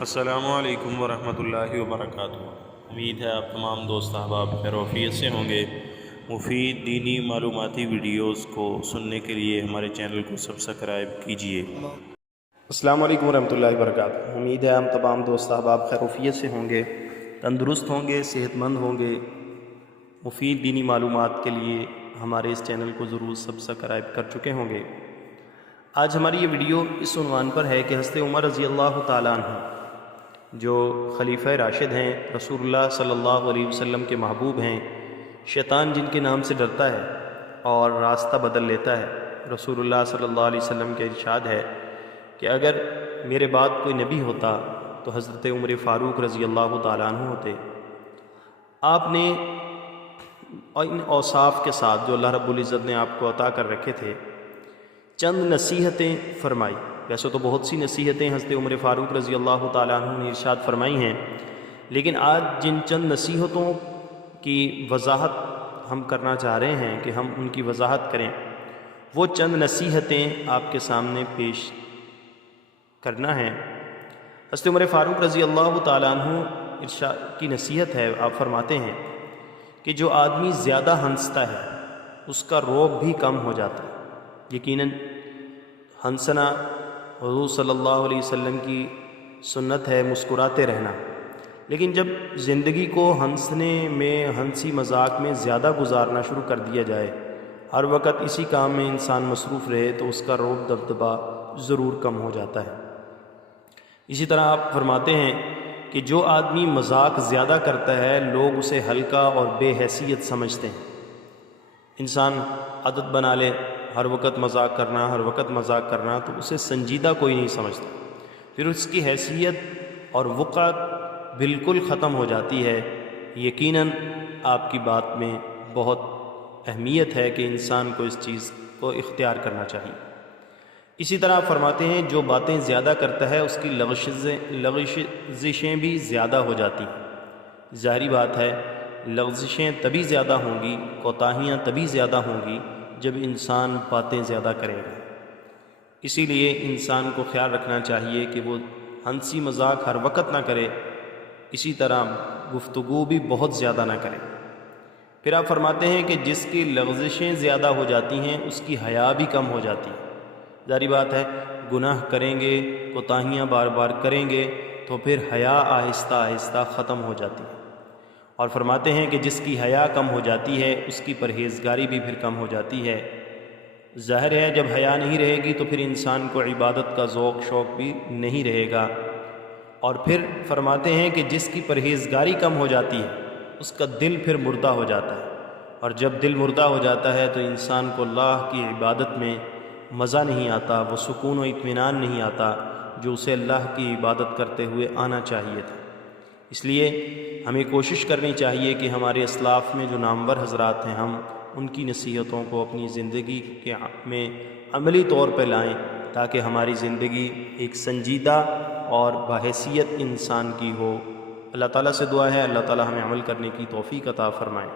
السلام علیکم ورحمۃ اللہ وبرکاتہ۔ امید ہے آپ تمام دوست احباب خیر و عافیت سے ہوں گے۔ مفید دینی معلوماتی ویڈیوز کو سننے کے لیے ہمارے چینل کو سبسکرائب کیجیے۔ السلام علیکم ورحمۃ اللہ وبرکاتہ۔ امید ہے ہم تمام دوست احباب خیر و عافیت سے ہوں گے، تندرست ہوں گے، صحت مند ہوں گے۔ مفید دینی معلومات کے لیے ہمارے اس چینل کو ضرور سبسکرائب کر چکے ہوں گے۔ آج ہماری یہ ویڈیو اس عنوان پر ہے کہ حضرت عمر رضی اللہ تعالیٰ عنہ جو خلیفہ راشد ہیں، رسول اللہ صلی اللہ علیہ وسلم کے محبوب ہیں، شیطان جن کے نام سے ڈرتا ہے اور راستہ بدل لیتا ہے، رسول اللہ صلی اللہ علیہ وسلم کے ارشاد ہے کہ اگر میرے بعد کوئی نبی ہوتا تو حضرت عمر فاروق رضی اللہ تعالیٰ عنہ ہوتے۔ آپ نے ان اوصاف کے ساتھ جو اللہ رب العزت نے آپ کو عطا کر رکھے تھے چند نصیحتیں فرمائی۔ ویسے تو بہت سی نصیحتیں حضرت عمر فاروق رضی اللہ تعالیٰ عنہ نے ارشاد فرمائی ہیں، لیکن آج جن چند نصیحتوں کی وضاحت ہم کرنا چاہ رہے ہیں کہ ہم ان کی وضاحت کریں، وہ چند نصیحتیں آپ کے سامنے پیش کرنا ہے۔ حضرت عمر فاروق رضی اللہ تعالیٰ عنہ ارشاد کی نصیحت ہے، آپ فرماتے ہیں کہ جو آدمی زیادہ ہنستا ہے اس کا روب بھی کم ہو جاتا ہے۔ یقیناً ہنسنا حضور صلی اللہ علیہ وسلم کی سنت ہے، مسکراتے رہنا، لیکن جب زندگی کو ہنسنے میں، ہنسی مذاق میں زیادہ گزارنا شروع کر دیا جائے، ہر وقت اسی کام میں انسان مصروف رہے، تو اس کا روب دبدبا ضرور کم ہو جاتا ہے۔ اسی طرح آپ فرماتے ہیں کہ جو آدمی مذاق زیادہ کرتا ہے لوگ اسے ہلکا اور بے حیثیت سمجھتے ہیں۔ انسان عادت بنا لے ہر وقت مذاق کرنا، ہر وقت مذاق کرنا، تو اسے سنجیدہ کوئی نہیں سمجھتا، پھر اس کی حیثیت اور وقار بالکل ختم ہو جاتی ہے۔ یقیناً آپ کی بات میں بہت اہمیت ہے کہ انسان کو اس چیز کو اختیار کرنا چاہیے۔ اسی طرح آپ فرماتے ہیں جو باتیں زیادہ کرتا ہے اس کی لغزشیں بھی زیادہ ہو جاتی ہیں۔ ظاہری بات ہے، لغزشیں تبھی زیادہ ہوں گی، کوتاہیاں تبھی زیادہ ہوں گی جب انسان باتیں زیادہ کرے گا۔ اسی لیے انسان کو خیال رکھنا چاہیے کہ وہ ہنسی مذاق ہر وقت نہ کرے، اسی طرح گفتگو بھی بہت زیادہ نہ کرے۔ پھر آپ فرماتے ہیں کہ جس کی لغزشیں زیادہ ہو جاتی ہیں اس کی حیا بھی کم ہو جاتی ہے۔ ظاہری بات ہے، گناہ کریں گے، کوتاہیاں بار بار کریں گے تو پھر حیا آہستہ آہستہ ختم ہو جاتی ہے۔ اور فرماتے ہیں کہ جس کی حیا کم ہو جاتی ہے اس کی پرہیزگاری بھی پھر کم ہو جاتی ہے۔ ظاہر ہے جب حیا نہیں رہے گی تو پھر انسان کو عبادت کا ذوق شوق بھی نہیں رہے گا۔ اور پھر فرماتے ہیں کہ جس کی پرہیزگاری کم ہو جاتی ہے اس کا دل پھر مردہ ہو جاتا ہے، اور جب دل مردہ ہو جاتا ہے تو انسان کو اللہ کی عبادت میں مزہ نہیں آتا، وہ سکون و اطمینان نہیں آتا جو اسے اللہ کی عبادت کرتے ہوئے آنا چاہیے تھا۔ اس لیے ہمیں کوشش کرنی چاہیے کہ ہمارے اسلاف میں جو نامور حضرات ہیں ہم ان کی نصیحتوں کو اپنی زندگی میں عملی طور پہ لائیں، تاکہ ہماری زندگی ایک سنجیدہ اور باحیثیت انسان کی ہو۔ اللہ تعالیٰ سے دعا ہے اللہ تعالیٰ ہمیں عمل کرنے کی توفیق عطا فرمائے۔